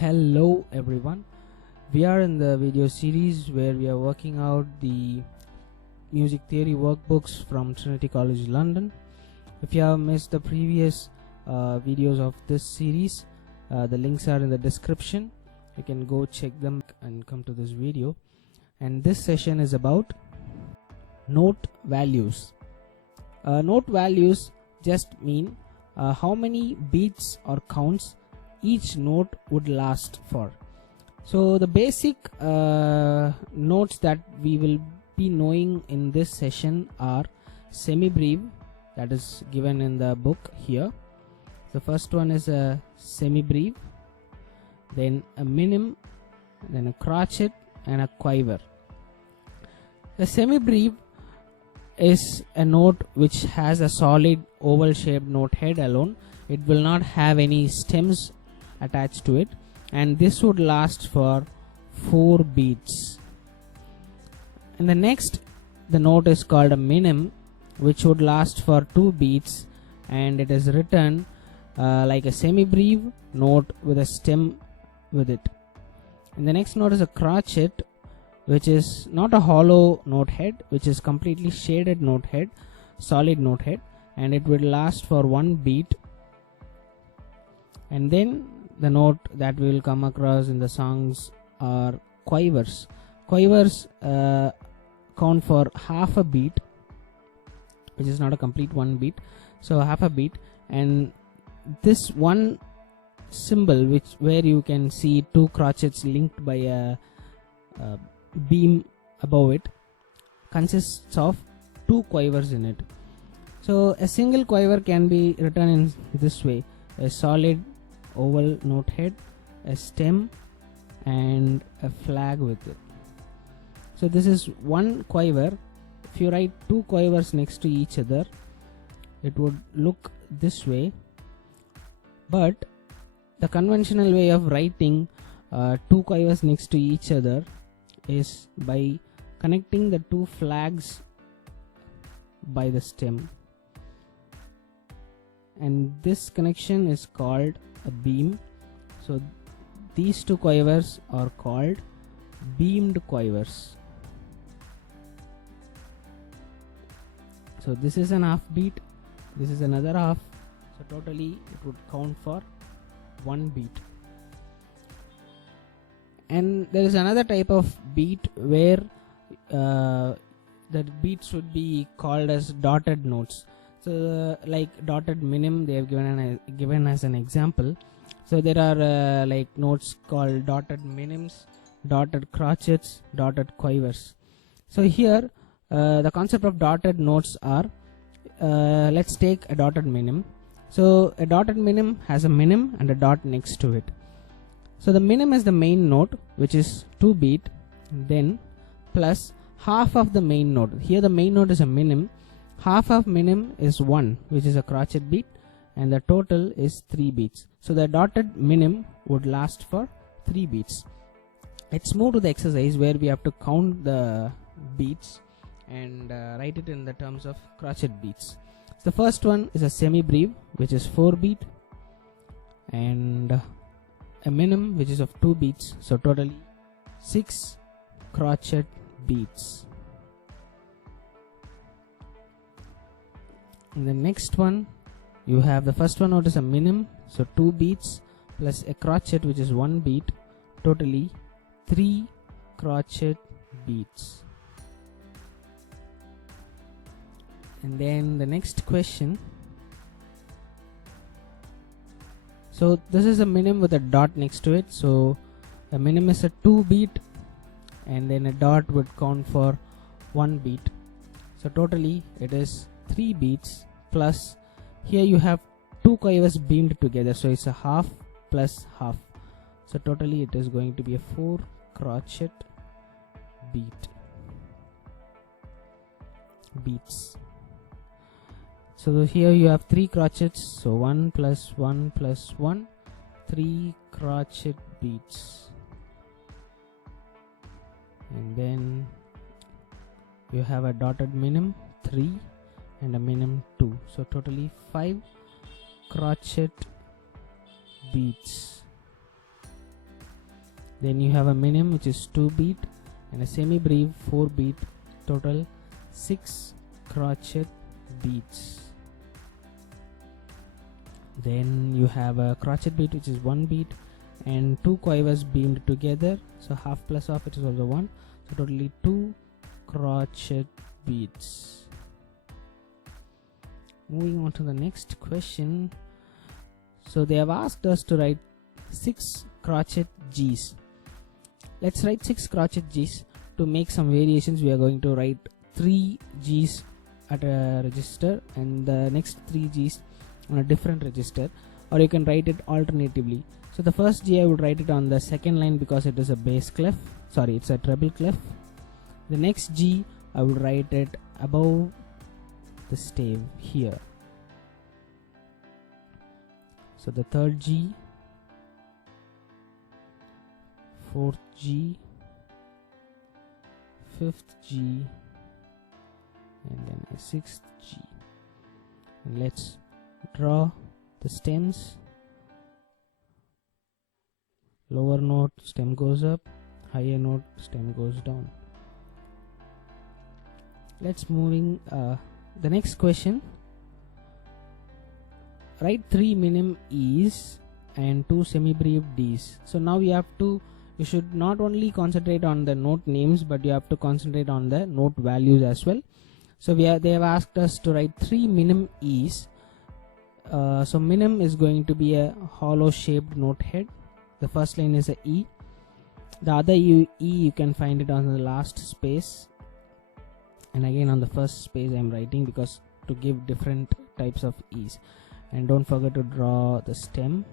Hello everyone, we are in the video series where we are working out the music theory workbooks from Trinity College London. If you have missed the previous videos of this series, the links are in the description. You can go check them and come to this video. And this session is about note values. Note values just mean how many beats or counts each note would last for. So the basic notes that we will be knowing in this session are semi-breve, that is given in the book here. The first one is a semi-breve, then a minim, then a crotchet and a quiver. The semi-breve is a note which has a solid oval shaped note head alone. It will not have any stems attached to it, and this would last for 4 beats. And the next, the note is called a minim, which would last for 2 beats, and it is written like a semi-breve note with a stem with it. And the next note is a crotchet, which is not a hollow note head, which is completely shaded note head, solid note head, and it will last for 1 beat. And then the note that we will come across in the songs are quivers. Quivers count for half a beat, which is not a complete 1 beat, so half a beat. And this one symbol, where you can see 2 crotchets linked by a beam above it, consists of 2 quivers in it. So a single quiver can be written in this way: a solid oval note head, a stem and a flag with it. So this is 1 quiver. If you write 2 quivers next to each other, it would look this way, but the conventional way of writing 2 quivers next to each other is by connecting the 2 flags by the stem, and this connection is called a beam. So these 2 quivers are called beamed quivers. So this is an half beat, this is another half, so totally it would count for 1 beat. And there is another type of beat where the beats would be called as dotted notes. So like dotted minim, they have given as an example. So there are like notes called dotted minims, dotted crotchets, dotted quivers. So here the concept of dotted notes are, let's take a dotted minim. So a dotted minim has a minim and a dot next to it. So the minim is the main note, which is 2 beat, then plus half of the main note. Here the main note is a minim. Half of minim is 1, which is a crotchet beat, and the total is 3 beats. So the dotted minim would last for 3 beats. Let's move to the exercise where we have to count the beats and write it in the terms of crotchet beats. The first one is a semi-breve, which is 4 beat, and a minim, which is of 2 beats, so totally 6 crotchet beats. In the next one, you have the first one note is a minim, so 2 beats plus a crotchet, which is 1 beat, totally 3 crotchet beats. And then the next question, so this is a minim with a dot next to it, so a minim is a 2 beat, and then a dot would count for 1 beat, so totally it is 3 beats. Plus here you have 2 quivers beamed together, so it's a half plus half, so totally it is going to be a 4 crotchet beats. So here you have 3 crotchets, so 1 plus 1 plus 1, 3 crotchet beats. And then you have a dotted minim 3 and a minim 2, so totally 5 crotchet beats. Then you have a minim, which is 2 beat, and a semi-breve 4 beat, total 6 crochet beats. Then you have a crochet beat, which is 1 beat, and 2 quivers beamed together, so half plus half, it is also 1, so totally 2 crochet beats. Moving on to the next question. So they have asked us to write 6 crochet G's. Let's write 6 crochet G's. To make some variations, we are going to write 3 G's at a register and the next 3 G's on a different register, or you can write it alternatively. So the first G I would write it on the second line because it is a bass clef, sorry, it's a treble clef. The next G I would write it above the stave here. So the third G, fourth G, fifth G, and then a sixth G. And let's draw the stems. Lower note, stem goes up, higher note, stem goes down. Let's moving the next question. Write 3 minim E's and 2 semi-breve D's. So now you should not only concentrate on the note names, but you have to concentrate on the note values as well. So they have asked us to write 3 minim E's. So minim is going to be a hollow shaped note head. The first line is a E. The other E you can find it on the last space, and again on the first space I am writing because to give different types of E's. And don't forget to draw the stem.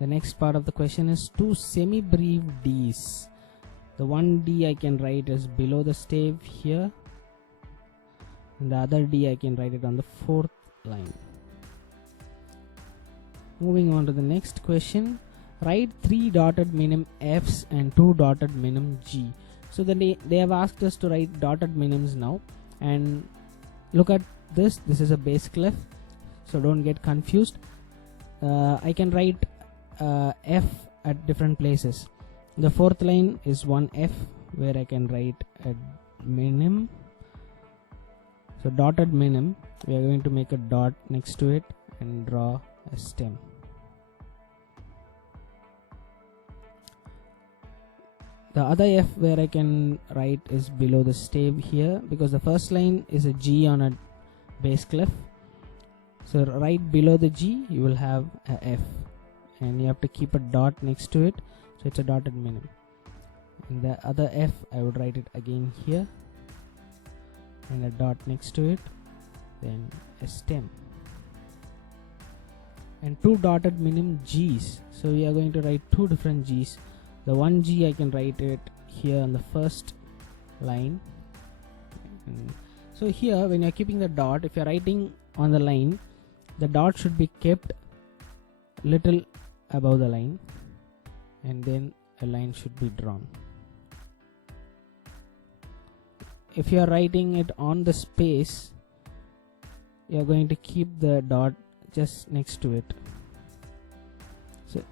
The next part of the question is 2 semi-breve D's. The one D I can write is below the stave here, and the other D I can write it on the 4th line. Moving on to the next question. Write 3 dotted minim F's and 2 dotted minim G. So they have asked us to write dotted minims now, and look at this is a bass clef, so don't get confused. I can write F at different places. The 4th line is one F where I can write a minim. So dotted minim, we are going to make a dot next to it and draw a stem. The other F where I can write is below the stave here, because the first line is a G on a bass clef. So right below the G you will have a F, and you have to keep a dot next to it, so it's a dotted minim. And the other F I would write it again here and a dot next to it, then a stem. And 2 dotted minim G's, so we are going to write 2 different G's. The one G I can write it here on the first line. So here when you are keeping the dot, if you are writing on the line, the dot should be kept little above the line, and then a line should be drawn. If you are writing it on the space, you are going to keep the dot just next to it. So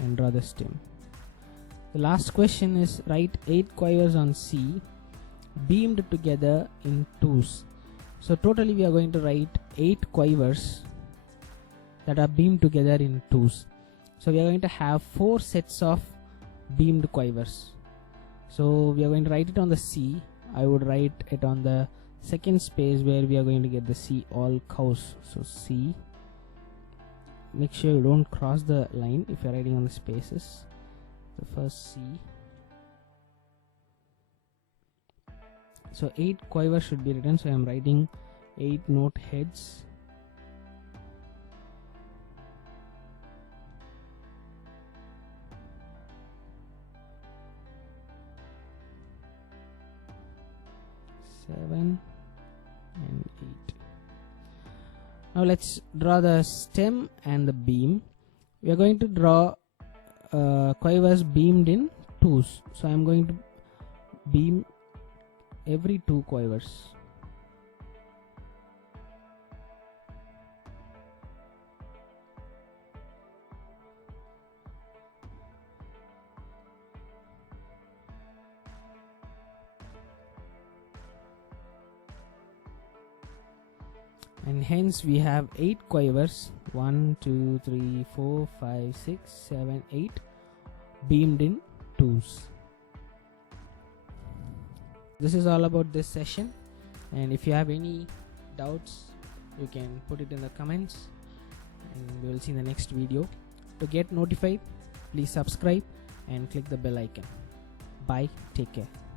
and draw the stem. The last question is write 8 quivers on C beamed together in 2's. So totally we are going to write 8 quivers that are beamed together in 2's. So we are going to have 4 sets of beamed quivers. So we are going to write it on the C. I would write it on the second space where we are going to get the C all cows. So C. Make sure you don't cross the line if you are writing on the spaces. The first C. So 8 quivers should be written, so I am writing 8 note heads. Seven and 8. Now let's draw the stem and the beam. We are going to draw quivers beamed in 2's. So I am going to beam every 2 quivers. and hence we have 8 quavers, 1 2 3 4 5 6 7 8 beamed in 2s. This is all about this session, and if you have any doubts you can put it in the comments, and we will see in the next video. To get notified, please subscribe and click the bell icon. Bye, take care.